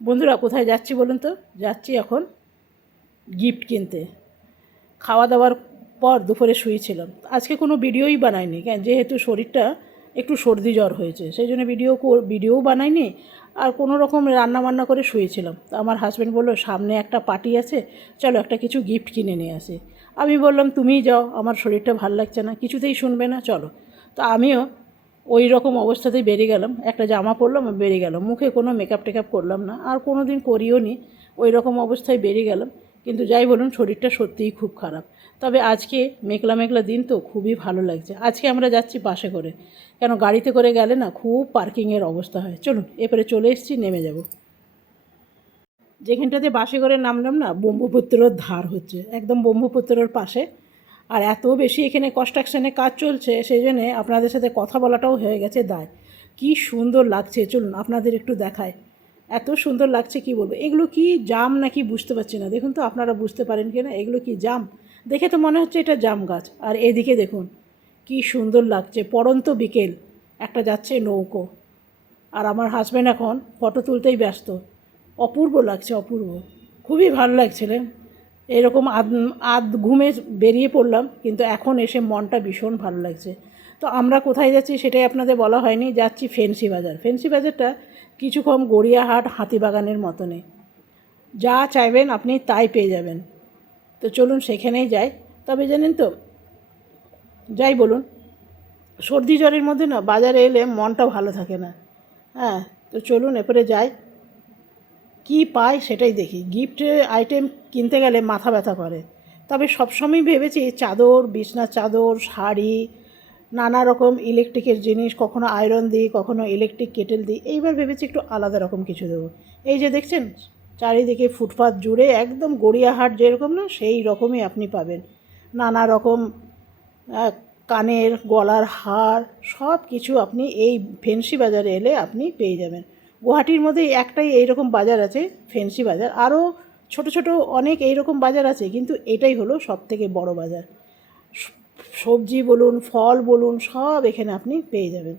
বন্ধুরা কোথায় যাচ্ছি বলুন তো? যাচ্ছি এখন গিফট কিনতে। খাওয়া দাওয়ার পর দুপুরে শুয়েছিলাম। আজকে কোনো ভিডিওই বানাইনি, কেন যেহেতু শরীরটা একটু সর্দি জ্বর হয়েছে, সেই জন্য ভিডিওও বানাইনি। আর কোনো রকম রান্নাবান্না করে শুয়েছিলাম। তো আমার হাজব্যান্ড বললো সামনে একটা পার্টি আছে, চলো একটা কিছু গিফট কিনে নিয়ে আসি। আমি বললাম তুমিই যাও, আমার শরীরটা ভাল লাগছে না, কিছুতেই শুনবে না, চলো। তো আমিও ওই রকম অবস্থাতেই বেরিয়ে গেলাম। একটা জামা পরলাম আর বেরিয়ে গেলাম, মুখে কোনো মেকআপ টেকআপ করলাম না, আর কোনো দিন করিও নি। ওই রকম অবস্থায় বেরিয়ে গেলাম। কিন্তু যাই বলুন, শরীরটা সত্যিই খুব খারাপ। তবে আজকে মেঘলা মেঘলা দিন তো খুবই ভালো লাগছে। আজকে আমরা যাচ্ছি বাসে করে, কেন গাড়িতে করে গেলে না খুব পার্কিংয়ের অবস্থা হয়। চলুন, এরপরে চলে এসেছি, নেমে যাব। যেখানটাতে বাসে করে নামলাম না, ব্রহ্মপুত্রের ধার হচ্ছে, একদম ব্রহ্মপুত্রের পাশে। আর এত বেশি এখানে কনস্ট্রাকশানে কাজ চলছে, সেই জন্যে আপনাদের সাথে কথা বলাটাও হয়ে গেছে দায়। কি সুন্দর লাগছে, চলুন আপনাদের একটু দেখায়। এত সুন্দর লাগছে কি বলবো। এগুলো কি জাম নাকি বুঝতে পারছি না। দেখুন তো আপনারা বুঝতে পারেন কি না, এগুলো কি জাম? দেখে তো মনে হচ্ছে এটা জাম গাছ। আর এদিকে দেখুন কি সুন্দর লাগছে, পড়ন্ত বিকেল, একটা যাচ্ছে নৌকো। আর আমার হাজব্যান্ড এখন ফটো তুলতেই ব্যস্ত। অপূর্ব লাগছে, অপূর্ব, খুবই ভালো লাগছিলেন। এরকম আধ ঘুমে বেরিয়ে পড়লাম, কিন্তু এখন এসে মনটা ভীষণ ভালো লাগছে। তো আমরা কোথায় যাচ্ছি সেটাই আপনাদের বলা হয়নি। যাচ্ছি ফেন্সি বাজার। ফেন্সি বাজারটা কিছু কম গড়িয়াহাট হাতিবাগানের মতনই, যা চাইবেন আপনি তাই পেয়ে যাবেন। তো চলুন সেখানেই যাই। তবে জানেন তো, যাই বলুন, সর্দি জ্বরের মধ্যে না বাজারে এলে মনটা ভালো থাকে না। হ্যাঁ, তো চলুন এরপরে যাই, কি পাই সেটাই দেখি। গিফট আইটেম কিনতে গেলে মাথা ব্যথা করে। তবে সবসময় ভেবেছি চাদর, বিছনার চাদর, শাড়ি, নানা রকম ইলেকট্রিকের জিনিস, কখনো আয়রন দিই, কখনো ইলেকট্রিক কেটেল দিই। এইবার ভেবেছি একটু আলাদা রকম কিছু দেবো। এই যে দেখছেন চারিদিকে ফুটপাত জুড়ে একদম গড়িয়াহাট যেরকম না, সেই রকমই আপনি পাবেন। নানা রকম কানের, গলার হার, সব কিছু আপনি এই ফেন্সি বাজারে এলে আপনি পেয়ে যাবেন। গুয়াহাটির মধ্যে একটাই এইরকম বাজার আছে, ফেন্সি বাজার। আরও ছোট ছোট অনেক এইরকম বাজার আছে, কিন্তু এটাই হলো সবথেকে বড় বাজার। সবজি বলুন, ফল বলুন, সব এখানে আপনি পেয়ে যাবেন।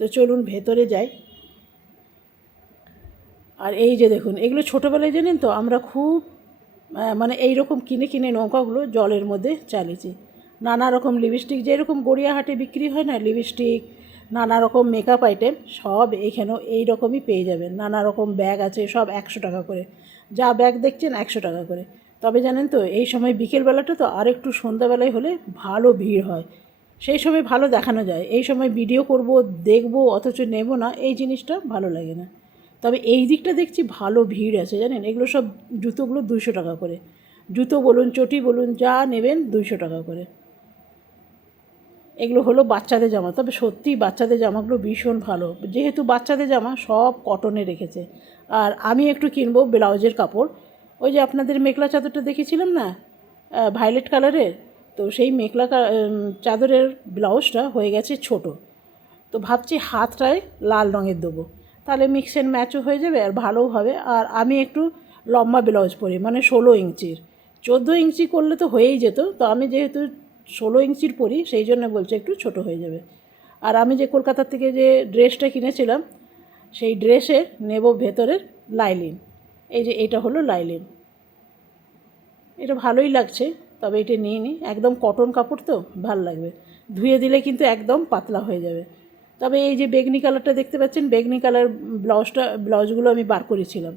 তো চলুন ভেতরে যাই। আর এই যে দেখুন, এগুলো ছোটোবেলায় জানেন তো আমরা খুব মানে এই রকম কিনে কিনে নৌকাগুলো জলের মধ্যে চালিয়েছি। নানা রকম লিপস্টিক, যেরকম গড়িয়াহাটে বিক্রি হয় না লিপস্টিক, নানা রকম মেকআপ আইটেম, সব এইখানেও এই রকমই পেয়ে যাবেন। নানা রকম ব্যাগ আছে, সব 100 টাকা করে। যা ব্যাগ দেখছেন 100 টাকা করে। তবে জানেন তো, এই সময় বিকেলবেলাটা তো আর একটু সন্ধ্যাবেলায় হলে ভালো ভিড় হয়, সেই সময় ভালো দেখানো যায়। এই সময় ভিডিও করব, দেখব, অথচ নেব না, এই জিনিসটা ভালো লাগে না। তবে এই দিকটা দেখছি ভালো ভিড় আছে জানেন। এগুলো সব জুতোগুলো 200 টাকা করে। জুতো বলুন, চটি বলুন, যা নেবেন 200 টাকা করে। এগুলো হলো বাচ্চাদের জামা। তবে সত্যিই বাচ্চাদের জামাগুলো ভীষণ ভালো, যেহেতু বাচ্চাদের জামা সব কটনে রেখেছে। আর আমি একটু কিনবো ব্লাউজের কাপড়। ওই যে আপনাদের মেখলা চাদরটা দেখেছিলাম না, ভায়োলেট কালারের, তো সেই চাদরের ব্লাউজটা হয়ে গেছে ছোট। তো ভাবছি হাতটায় লাল রঙের দেবো, তাহলে মিক্স অ্যান্ড ম্যাচও হয়ে যাবে আর ভালোও হবে। আর আমি একটু লম্বা ব্লাউজ পরি, মানে 16 ইঞ্চির। 14 ইঞ্চি করলে তো হয়েই যেত, তো আমি যেহেতু 16 ইঞ্চির পরি, সেই জন্য বলছি একটু ছোট হয়ে যাবে। আর আমি যে কলকাতার থেকে যে ড্রেসটা কিনেছিলাম, সেই ড্রেসের নেব ভেতরের লাইলিন। এই যে এটা হলো লাইলিন, এটা ভালোই লাগছে। তবে এটা নিয়ে নিই, একদম কটন কাপড় তো ভাল লাগবে। ধুয়ে দিলে কিন্তু একদম পাতলা হয়ে যাবে। তবে এই যে বেগনি কালারটা দেখতে পাচ্ছেন, বেগনি কালার ব্লাউজগুলো আমি বার করেছিলাম,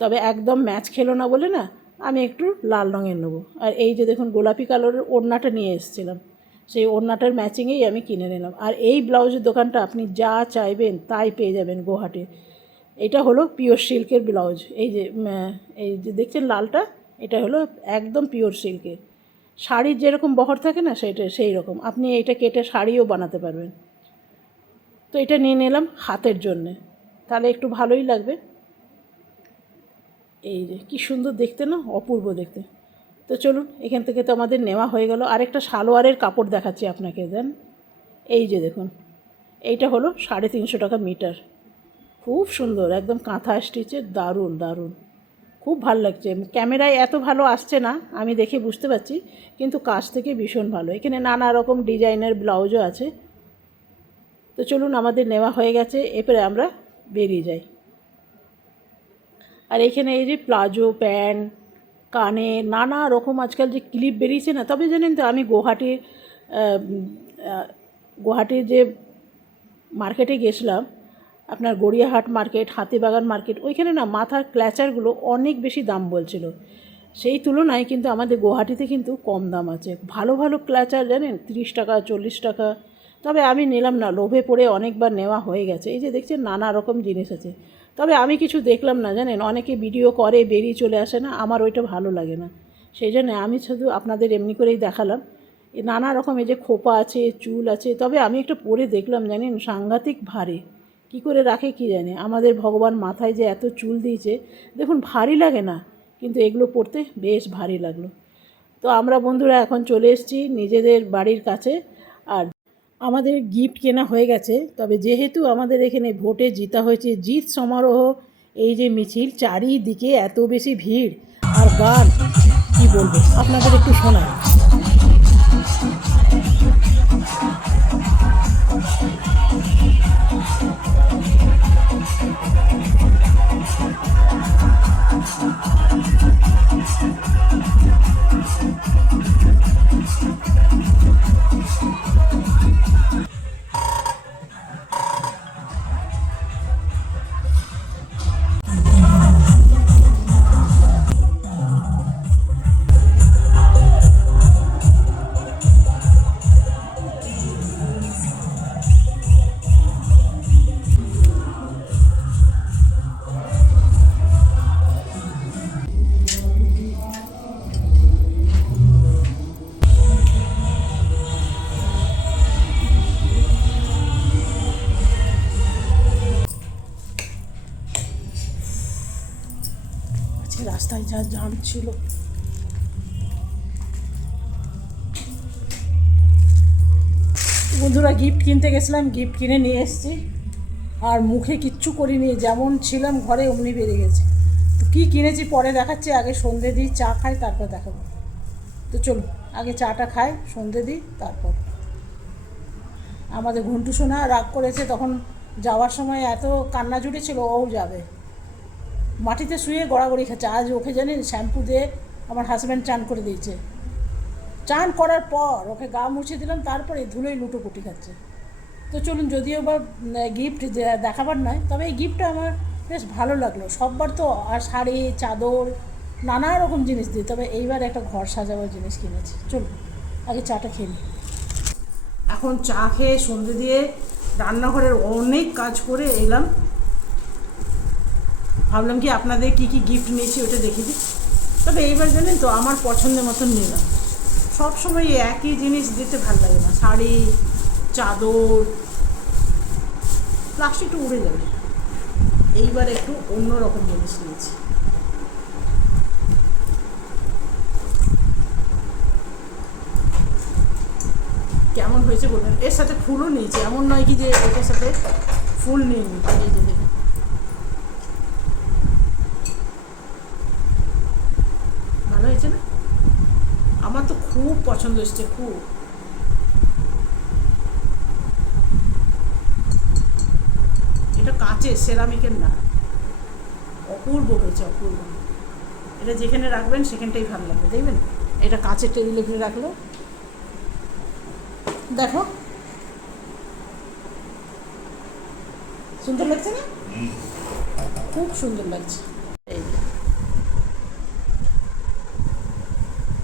তবে একদম ম্যাচ খেলো না বলে না, আমি একটু লাল রঙের নেবো। আর এই যে দেখুন গোলাপি কালারের ওড়নাটা নিয়ে এসেছিলাম, সেই ওড়নাটার ম্যাচিংয়েই আমি কিনে নিলাম। আর এই ব্লাউজের দোকানটা আপনি যা চাইবেন তাই পেয়ে যাবেন গুয়াহাটি। এটা হলো পিওর সিল্কের ব্লাউজ। এই যে দেখছেন লালটা, এটা হলো একদম পিওর সিল্কের। শাড়ির যেরকম বহর থাকে না, সেই রকম আপনি এটা কেটে শাড়িও বানাতে পারবেন। তো এটা নিয়ে নিলাম হাতের জন্যে, তাহলে একটু ভালোই লাগবে। এই যে কি সুন্দর দেখতে না, অপূর্ব দেখতে। তো চলুন, এখান থেকে তো আমাদের নেওয়া হয়ে গেল। আরেকটা সালোয়ারের কাপড় দেখাচ্ছি আপনাকে, দেন। এই যে দেখুন, এইটা হলো 350 টাকা মিটার। খুব সুন্দর, একদম কাঁথা স্টিচের, দারুণ দারুণ, খুব ভালো লাগছে। ক্যামেরায় এত ভালো আসছে না, আমি দেখে বুঝতে পারছি, কিন্তু কাছ থেকে ভীষণ ভালো। এখানে নানা রকম ডিজাইনের ব্লাউজও আছে। তো চলুন, আমাদের নেওয়া হয়ে গেছে, এরপরে আমরা বেরিয়ে যাই। আর এখানে এই যে প্লাজো প্যান্ট, কানে নানা রকম আজকাল যে ক্লিপ বেরিয়েছে না। তবে জানেন তো আমি গুয়াহাটির যে মার্কেটে গেছিলাম, আপনার গড়িয়াহাট মার্কেট, হাতিবাগান মার্কেট, ওইখানে না মাথার ক্ল্যাচারগুলো অনেক বেশি দাম বলছিল। সেই তুলনায় কিন্তু আমাদের গুয়াহাটিতে কিন্তু কম দাম আছে। ভালো ভালো ক্ল্যাচার জানেন 30 টাকা 40 টাকা। তবে আমি নিলাম না, লোভে পড়ে অনেকবার নেওয়া হয়ে গেছে। এই যে দেখছেন নানা রকম জিনিস আছে, তবে আমি কিছু দেখলাম না জানেন। অনেকে ভিডিও করে বেরিয়ে চলে আসে না, আমার ওইটা ভালো লাগে না। সেই জন্য আমি শুধু আপনাদের এমনি করেই দেখালাম। নানা রকম এই যে খোপা আছে, চুল আছে। তবে আমি একটা পরে দেখলাম জানেন, সাংঘাতিক ভারী। কি করে রাখে কি জানে। আমাদের ভগবান মাথায় যে এত চুল দিয়েছে, দেখুন ভারী লাগে না, কিন্তু এগুলো পরতে বেশ ভারী লাগলো। তো আমরা বন্ধুরা এখন চলে এসেছি নিজেদের বাড়ির কাছে। আর আমাদের গিফট কেনা হয়ে গেছে। তবে যেহেতু আমাদের এখানে ভোটে জিতা হয়েছে, জিত সমারোহ, এই যে মিছিল, চারিদিকে এত বেশি ভিড় আর গান, কি বলবো আপনাদের একটু শোনায়। রাস্তায় যা জ্যাম ছিল। বন্ধুরা গিফট কিনতে গেছিলাম, গিফট কিনে নিয়ে এসেছি। আর মুখে কিচ্ছু করিনি, যেমন ছিলাম ঘরে অমনি বেরিয়ে গেছে। তো কী কিনেছি পরে দেখাচ্ছি, আগে সন্ধে দিই, চা খাই, তারপর দেখাবো। তো চলুন আগে চাটা খাই, সন্ধে দিই, তারপর। আমাদের ঘন্টু সোনা রাগ করেছে, তখন যাওয়ার সময় এত কান্না জুটেছিল, ও যাবে মাটিতে শুয়ে গড়াগড়ি খাচ্ছে। আজ ওকে জানেন শ্যাম্পু দিয়ে আমার হাজব্যান্ড চান করে দিয়েছে। চান করার পর ওকে গা মুছে দিলাম, তারপরে ধুলোই লুটোপুটি খাচ্ছে। তো চলুন, যদিও বা গিফট দেখাবার নয়, তবে এই গিফটটা আমার বেশ ভালো লাগলো। সববার তো আর শাড়ি চাদর নানা রকম জিনিস দিই, তবে এইবার একটা ঘর সাজাবার জিনিস কিনেছি। চলুন আগে চাটা খেয়ে নিই। এখন চা খেয়ে সন্ধে দিয়ে রান্নাঘরের অনেক কাজ করে এলাম। ভাবলাম কি আপনাদের কি কি গিফট নিয়েছি ওটা দেখে দিই। তবে এইবার জানেন তো আমার পছন্দের মতন নিলাম। সব সময় একই জিনিস দিতে ভালো লাগে না, শাড়ি চাদর প্লাস্টিকটা উড়ে যাবে। এইবার একটু অন্যরকম জিনিস নিয়েছি। কেমন হয়েছে বলবেন। এর সাথে ফুলও নিয়েছি, এমন নয় কি যে এটার সাথে ফুল নিয়ে নিই। এই যে দেখুন, ভালো হয়েছে না? আমার তো খুব পছন্দ এসছে, খুব। এটা কাঁচের, সেরামিকের না। অপূর্ব হয়েছে, অপূর্ব। এটা যেখানে রাখবেন সেখানটাই ভালো লাগবে, দেখবেন। এটা কাঁচের টেবিলে ফিরে রাখলো, দেখো সুন্দর লাগছে না? খুব সুন্দর লাগছে। এই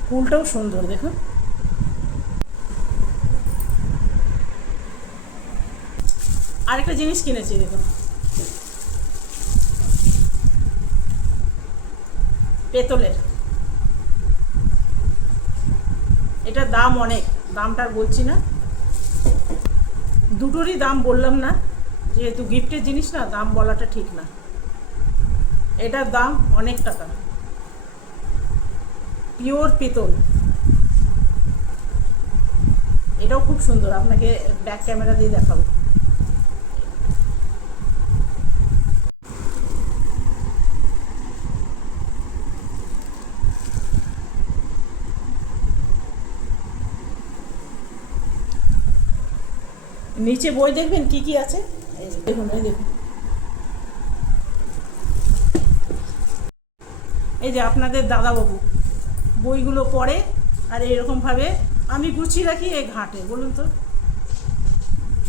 ফুলটাও সুন্দর, দেখো। আরেকটা জিনিস কিনেছি, দেখুন, পেতলের। এটার দাম অনেক, দামটা আর বলছি না। দুটোরই দাম বললাম না, যেহেতু গিফটের জিনিস না, দাম বলাটা ঠিক না। এটার দাম অনেক টাকা, পিওর পিতল। এটাও খুব সুন্দর, আপনাকে ব্যাক ক্যামেরা দিয়ে দেখাবো। নিচে বই দেখবেন কি কি আছে, এই দেখুন, এই দেখুন। এই যে আপনাদের দাদাবাবু বইগুলো পড়ে আর এরকমভাবে আমি গুছিয়ে রাখি এই ঘাটে। বলুন তো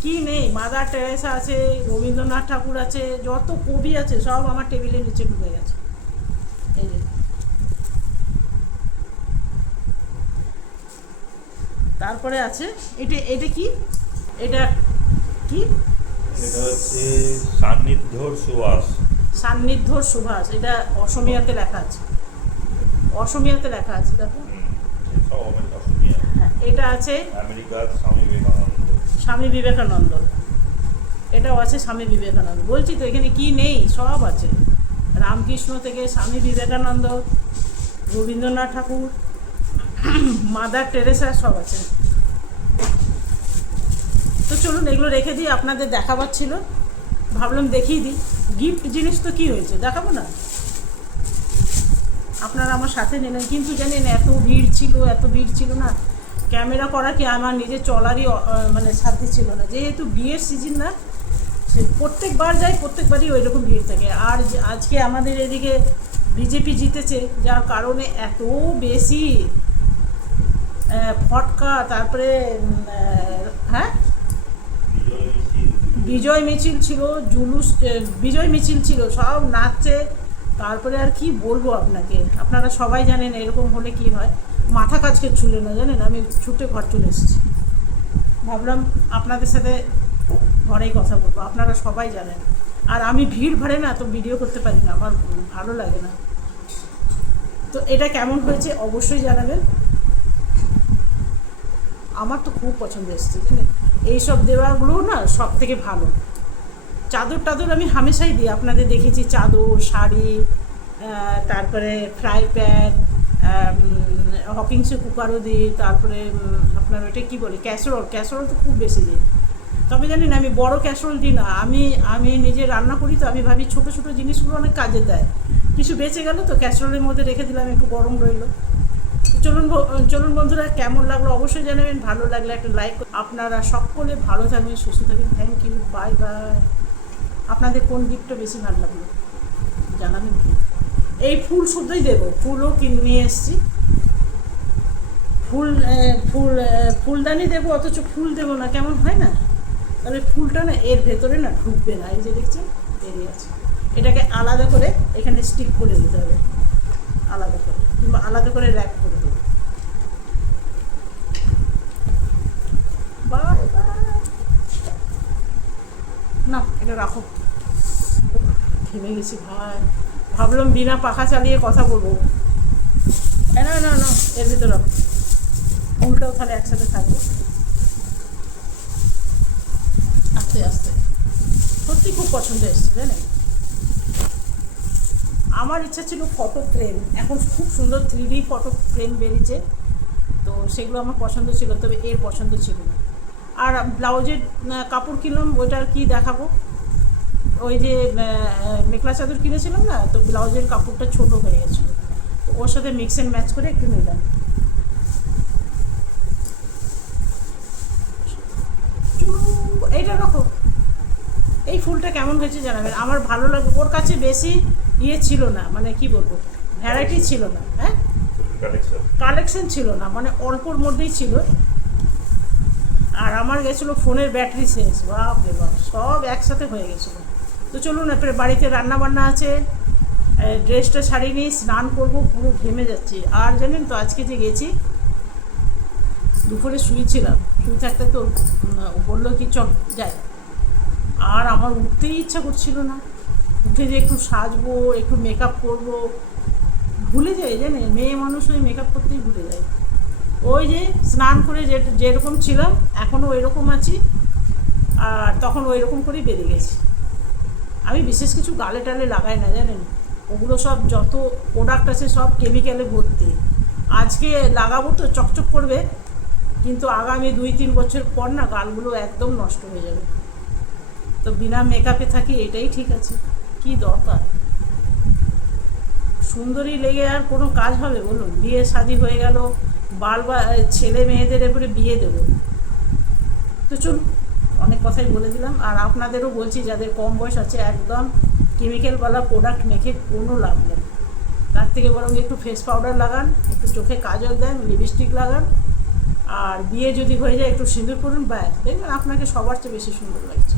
কি নেই? মাদার টেরেসা আছে, রবীন্দ্রনাথ ঠাকুর আছে, যত কবি আছে সব আমার টেবিলের নিচে ঢুকে গেছে। এই যে তারপরে আছে এটা, এটা কি, এটা কি? এটা হচ্ছে সান্নিধ্যর সুবাস। সান্নিধ্যর সুভাষ। এটা অসমীয়াতে লেখা আছে, অসমীয়াতে লেখা আছে দেখো। সব অসমীয়া। হ্যাঁ, এটা আছে আমেরিকার স্বামী বিবেকানন্দ। স্বামী বিবেকানন্দ, এটাও আছে স্বামী বিবেকানন্দ। বলছি তো এখানে কি নেই? সব আছে, রামকৃষ্ণ থেকে স্বামী বিবেকানন্দ, রবীন্দ্রনাথ ঠাকুর, মাদার টেরেসা, সব আছে। তো চলুন এগুলো রেখে দিই, আপনাদের দেখাবার ছিল, ভাবলাম দেখিয়ে দিই। গিফট জিনিস তো কী হয়েছে, দেখাবো না? আপনারা আমার সাথে নিলেন, কিন্তু জানেন এত ভিড় ছিল, এত ভিড় ছিল না, ক্যামেরা করা কি আমার নিজের চলারই মানে সাধ্য ছিল না। যেহেতু বিয়ের সিজন না, সে প্রত্যেকবার যাই, প্রত্যেকবারই ওই রকম ভিড় থাকে। আর আজকে আমাদের এদিকে বিজেপি জিতেছে, যার কারণে এত বেশি ফটকা, তারপরে হ্যাঁ বিজয় মিছিল ছিল, জুলুস, বিজয় মিছিল ছিল, সব নাচছে। তারপরে আর কি বলবো আপনাকে, আপনারা সবাই জানেন এরকম হলে কি হয়, মাথা কাজকে ছুলে না, জানেন আমি ছুটে ঘর চলে এসেছি। ভাবলাম আপনাদের সাথে ঘরেই কথা বলবো, আপনারা সবাই জানেন। আর আমি ভিড় ভাড়ে না তো ভিডিও করতে পারি না, আমার ভালো লাগে না। তো এটা কেমন হয়েছে অবশ্যই জানাবেন। আমার তো খুব পছন্দ এসেছে, জানেন এইসব দেওয়াগুলো না সব থেকে ভালো। চাদর টাদর আমি হামেশাই দিই, আপনাদের দেখেছি চাদর, শাড়ি, তারপরে ফ্রাই প্যান, হকিংসের কুকারও দিই, তারপরে আপনার ওইটা কী বলে, ক্যাসরোল, ক্যাসরোল তো খুব বেশি দিই। তবে জানেন আমি বড় ক্যাসরোল দিই না, আমি নিজে রান্না করি তো আমি ভাবি ছোটো ছোটো জিনিসগুলো অনেক কাজে দেয়। কিছু বেঁচে গেল তো ক্যাসরোলের মধ্যে রেখে দিলাম, একটু গরম রইলো। চলুন বন্ধুরা, কেমন লাগলো অবশ্যই জানাবেন, ভালো লাগলে একটা লাইক। আপনারা সকলে ভালো থাকবেন, সুস্থ থাকবেন, থ্যাংক ইউ, বাই বাই। আপনাদের কোন গিফটটা বেশি ভালো লাগলো জানাবেন কি? এই ফুল শুদ্ধই দেবো, ফুলও কিনে নিয়ে এসেছি, ফুলদানি দেবো, অথচ ফুল দেবো না, কেমন হয় না? তাহলে ফুলটা না এর ভেতরে না ঢুকবে না, এই যে দেখছেন বেরিয়ে আছে। এটাকে আলাদা করে এখানে স্টিক করে দিতে হবে, আলাদা করে, কিংবা আলাদা করে র্যাপ করে দেবো। না এটা রাখো, ঘেমে গেছি ভাই, ভাবলাম বিনা পাখা চালিয়ে কথা বলবো। না না না, এর ভিতরে ফুলটাও তাহলে একসাথে থাকবে। আস্তে আস্তে, সত্যি খুব পছন্দ এসছে জানেন। আমার ইচ্ছা ছিল ফটো ফ্রেম, এখন খুব সুন্দর 3D ফটো ফ্রেম বেরিয়েছে, তো সেগুলো আমার পছন্দ ছিল, তবে এর পছন্দ ছিল না। আর ব্লাউজের কাপড় কিনলাম, ওইটার কি দেখাবো, ওই যে মেখলা চাদর কিনেছিলাম না, তো ব্লাউজের কাপড়টা ছোট হয়ে গেছিলো, তো ওর সাথে মিক্স অ্যান্ড ম্যাচ করে একটু নিলাম। এইটা রাখো, এই ফুলটা কেমন হয়েছে জানাবেন, আমার ভালো লাগে। ওর কাছে বেশি ইয়ে ছিল না, মানে কি বলবো, ভ্যারাইটি ছিল না, হ্যাঁ কালেকশন ছিল না, মানে অল্পর মধ্যেই ছিল। আর আমার গেছিলো ফোনের ব্যাটারি শেষ, বাপ রে বাপ, সব একসাথে হয়ে গেছিলো। তো চলুন এরপরে বাড়িতে রান্না বান্না আছে, ড্রেসটা ছাড়িয়ে নিই, স্নান করবো, পুরো ঘেমে যাচ্ছি। আর জানেন তো আজকে যে গেছি, দুপুরে শুয়েছিলাম, শুয়ে থাকতে তো বললো কি চল যাই, আর আমার উঠতেই ইচ্ছা করছিল না। উঠে যে একটু সাজবো, একটু মেকআপ করবো, ভুলে যাই জানেন, মেয়ে মানুষ হয়ে মেকআপ করতেই ভুলে যায়। ওই যে স্নান করে যেরকম ছিলাম এখনও ওই রকম আছি, আর তখন ওই রকম করেই বেরিয়ে গেছি। আমি বিশেষ কিছু গালে টালে লাগাই না জানেন, ওগুলো সব যত প্রোডাক্ট আছে সব কেমিক্যালে ভর্তি। আজকে লাগাবো তো চকচক করবে, কিন্তু আগামী 2-3 বছর পর না গালগুলো একদম নষ্ট হয়ে যাবে। তো বিনা মেকআপে থাকি, এটাই ঠিক আছে, কি দরকার? সুন্দরী লেগে আর কোনো কাজ হবে বলুন? বিয়ে শাদি হয়ে গেল, বারবার ছেলে মেয়েদের এরপরে বিয়ে দেবো। তো চলুন, অনেক কথাই বলে দিলাম। আর আপনাদেরও বলছি, যাদের কম বয়স আছে, একদম কেমিক্যালওয়ালা প্রোডাক্ট মেখে কোনো লাভ নেই। তার থেকে বরং একটু ফেস পাউডার লাগান, একটু চোখে কাজল দেন, লিপস্টিক লাগান, আর বিয়ে যদি হয়ে যায় একটু সিঁদুর করুন, ব্যাস দেখবেন আপনাকে সবার চেয়ে বেশি সুন্দর লাগছে।